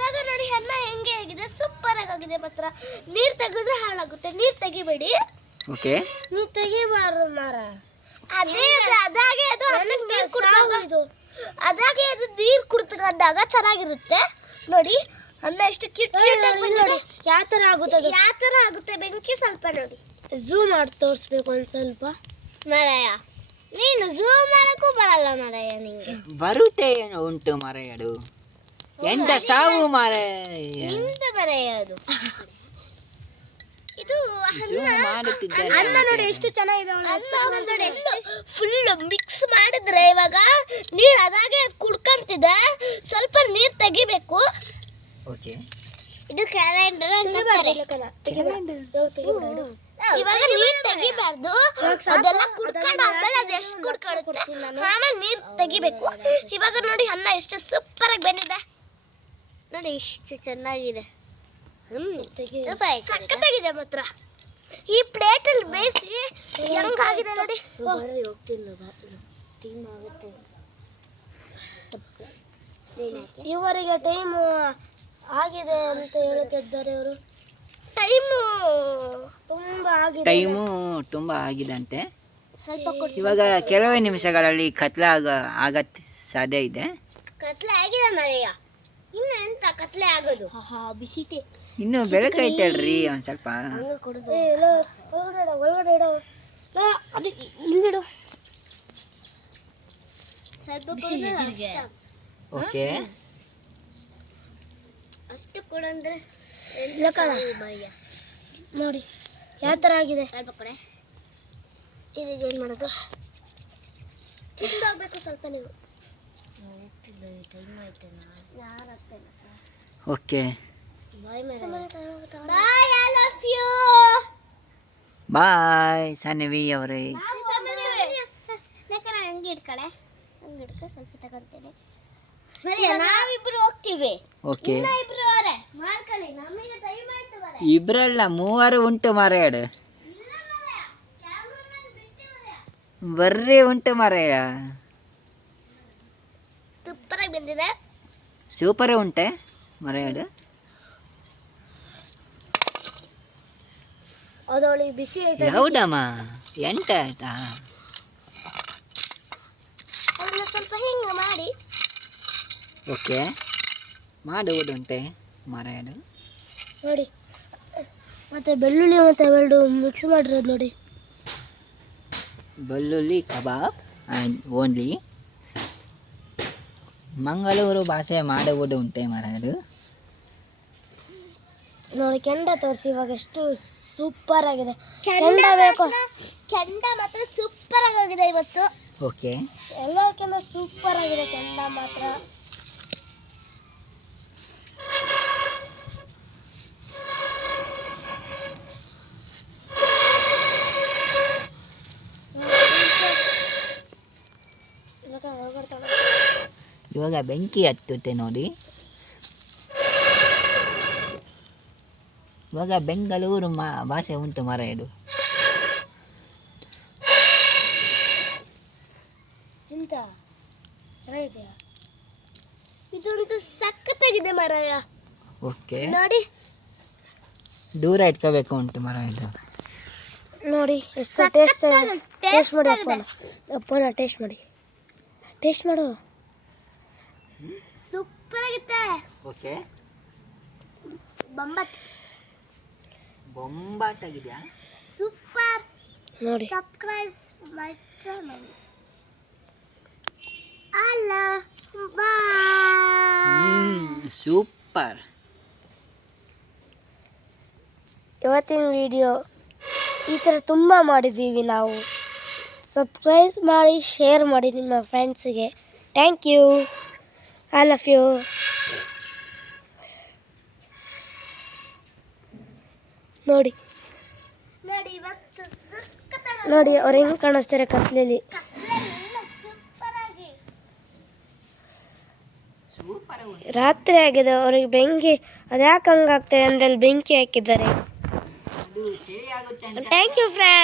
ಇವಾಗ ನೋಡಿ ಅನ್ನ ಹೆಂಗೆ ಆಗಿದೆ, ಸೂಪರ್ ಆಗಿದೆ. ಮಾತ್ರ ನೀರು ತೆಗೆದ್ರೆ ಹಾಳಾಗುತ್ತೆ, ನೀರು ತೆಗಿಬೇಡಿ. ಓಕೆ, ನೀರು ತೆಗಿಬಾರ್ದು ಮಾರ. ಅದಾಗೆ ಅದು ಅನ್ನಕ್ಕೆ ನೀರು ಕುಡ್ದು ಅದಾಗೆ ಅದು ನೀರು ಕುಡ್ತುಕೊಂಡಾಗ ಚೆನ್ನಾಗಿರುತ್ತೆ. ನೋಡಿ ಅನ್ನ ಎಷ್ಟು ಕ್ಯೂಟ್ ನೋಡಿ ಯಾವ ಥರ ಆಗುತ್ತೆ ಬೆಂಕಿ. ಸ್ವಲ್ಪ ನೋಡಿ ಝೂಮ್ ಮಾಡಿ ತೋರಿಸ್ಬೇಕು ಒಂದು ಸ್ವಲ್ಪ. ಮಾರಾಯ ನೀನು ಝೂಮ್ ಮಾಡೋಕ್ಕೂ ಬರಲ್ಲ ಮಾರಾಯ, ನಿಂಗೆ ಬರುತ್ತೆ. ಏನು ಉಂಟು ಮಾರಾಯಡು, ಎಂತ ಸಾವು ಮಾರಾಯ ನಿಂದ ಮಾರಾಯ ಅದು. ಇದು ಅನ್ನ ನೋಡಿ ಎಷ್ಟು ಚೆನ್ನಾಗಿದೆ. ನೋಡಿ ಫುಲ್ ಮಿಕ್ಸ್ ಮಾಡಿದ್ರೆ ಇವಾಗ ನೀರು ಅದಾಗೆ ಕುಡ್ಕಂತಿದೆ. ಸ್ವಲ್ಪ ನೀರು ತೆಗಿಬೇಕು. ಓಕೆ, ಇದು ಕ್ಯಾಲೆಂಡರ್ ಅಂತಾರೆ. ಇವಾಗ ನೀರು ತೆಗಿಬಾರ್ದು, ಅದೆಲ್ಲ ಕುಡ್ಕೊಂಡು ಆದ್ಮೇಲೆ ಅದು ಎಷ್ಟು ಕುಡ್ಕೊಳ್ಳುತ್ತೆ ಆಮೇಲೆ ನೀರು ತೆಗಿಬೇಕು. ಇವಾಗ ನೋಡಿ ಅನ್ನ ಎಷ್ಟು ಸೂಪರ್ ಆಗಿ ಬಂದಿದೆ. ನೋಡಿ ಇಷ್ಟು ಚೆನ್ನಾಗಿದೆ, ಸಖತ್ತಾಗಿದೆ. ಮಾತ್ರ ಈ ಪ್ಲೇಟಲ್ಲಿ ಬೇಯಿಸಿ ಹೆಂಗಾಗಿದೆ ನೋಡಿ. ಇವರಿಗೆ ಟೈಮು ಆಗಿದೆ ಅಂತ ಹೇಳುತ್ತಿದ್ದಾರೆ ಅವರು. ಟೈಮು ತುಂಬ ಆಗಿದೆ ಅಂತೆ. ಸ್ವಲ್ಪ ಇವಾಗ ಕೆಲವೇ ನಿಮಿಷಗಳಲ್ಲಿ ಕತ್ಲೆ ಆಗತ್ತೆ ಸಾಧ್ಯ ಇದೆ. ಕತ್ಲೆ ಆಗಿದೆ ಮರೆಯ, ಇನ್ನು ಎಂತ ಕತ್ಲೆ ಆಗೋದು. ಬಿಸಿತೆ ಇನ್ನು ಬೆಳಕೈತೆ ಅಲ್ರಿ ಒಂದು ಸ್ವಲ್ಪ. ಒಳಗಡೆ ಇಡೋ ಅದು ಇಲ್ಲಿಡು. ಓಕೆ, ಅಷ್ಟು ಕೊಡಂದ್ರೆ ನೋಡಿ ಯಾವ ಥರ ಆಗಿದೆ. ಈಗ ಏನು ಮಾಡೋದು, ತಿಂದಾಗಬೇಕು ಸ್ವಲ್ಪ. ನೀವು okay, bye, I love you. Bye Saanvi ಅವರೇ. ಹಂಗೆ ಇಟ್ಕಳೆ, ಹಂಗೆ ಇಟ್ಕ ಸ್ವಲ್ಪ ತಗೊಂತೇನೆ. ನಾವಿಬ್ರು ಹೋಗ್ತೀವಿ. ಓಕೆ, ಇಬ್ರು ಅವರೇ ಮಾಡ್ಕೊಳ್ಳಿ, ನಮಗೆ ಟೈಮ್ ಆಯ್ತು. ಇಬ್ರಲ್ಲ ಮೂವರು ಉಂಟು ಮಾರಾಯಡು, ಬರ್ರಿ ಉಂಟು ಮಾರಾಯ. ಸೂಪರ್ ಆಗಿ ಬಂದಿದೆ, ಸೂಪರೇ ಉಂಟೆ ಮಾರಾಯಡು. ಅದೊಳಗೆ ಬಿಸಿ ಐತೆ. ಹೌದಮ್ಮ, ಎಂಟ ಆಯ್ತಾ? ಅದನ್ನ ಸ್ವಲ್ಪ ಹಿಂಗೆ ಮಾಡಿ. ಓಕೆ, ಮಾಡುವುದುಂಟೆ ಮಾರಾಯಡು. ನೋಡಿ ಮತ್ತೆ ಬೆಳ್ಳುಳ್ಳಿ ಮತ್ತು ಅವೆರಡು ಮಿಕ್ಸ್ ಮಾಡಿರೋದು ನೋಡಿ. ಬೆಳ್ಳುಳ್ಳಿ ಕಬಾಬ್ ಆ್ಯಂಡ್ ಓನ್ಲಿ ಮಂಗಳೂರು ಭಾಷೆ ಮಾಡುವುದು ಉಂಟೆ ಮಾರಾಯಡು. ನೋಡಿ ಕೆಂಡ ತೋರಿಸಿ ಇವಾಗ ಎಷ್ಟು ಸೂಪರ್ ಆಗಿದೆ. ಕೆಂಡ ಬೇಕು, ಕೆಂಡ ಮಾತ್ರ ಸೂಪರ್ ಆಗಿದೆ ಇವತ್ತು. ಓಕೆ, ಎಲ್ಲಕ್ಕಿಂತ ಸೂಪರ್ ಆಗಿದೆ ಕೆಂಡ ಮಾತ್ರ. ಇವಾಗ ಬೆಂಕಿ ಹತ್ತುತ್ತೆ ನೋಡಿ. ಇವಾಗ ಬೆಂಗಳೂರು ಭಾಷೆ ಉಂಟು ಮಾರಾಯಡು. ಇಂತ ಚೆನ್ನಾಗಿದೆಯಾ? ಇದೊಂದು ಸಖತ್ತಾಗಿದೆ ಮಾರಾಯ. ಓಕೆ, ನೋಡಿ ದೂರ ಇಟ್ಕೋಬೇಕು ಉಂಟು ಮಾರಾಯಡು. ನೋಡಿ ಎಷ್ಟು ಟೇಸ್ಟ್ ಮಾಡಿ. ಅಪ್ಪನ ಟೇಸ್ಟ್ ಮಾಡು. ಸೂಪರ್ ಆಗುತ್ತೆ. ಓಕೆ, ಬೊಂಬಾಟಾಗಿದೆಯಾ? ಸೂಪರ್. ನೋಡಿ subscribe my channel. Hello, bye. Super. ಇವತ್ತಿನ ವಿಡಿಯೋ ಈ ಥರ ತುಂಬ ಮಾಡಿದ್ದೀವಿ ನಾವು. ಸಬ್ಸ್ಕ್ರೈಬ್ ಮಾಡಿ, ಶೇರ್ ಮಾಡಿ ನಿಮ್ಮ ಫ್ರೆಂಡ್ಸಿಗೆ. Thank you, I love you. ನೋಡಿ ನೋಡಿ ಅವ್ರು ಹೆಂಗೆ ಕಾಣಿಸ್ತಾರೆ ಕತ್ಲೆಯಲ್ಲಿ. ರಾತ್ರಿ ಆಗಿದೆ, ಅವ್ರಿಗೆ ಬೆಂಕಿ ಅದ್ಯಾಕೆ ಹಂಗಾಗ್ತದೆ ಅಂದರೆ ಬೆಂಕಿ ಹಾಕಿದ್ದಾರೆ. Thank you friend.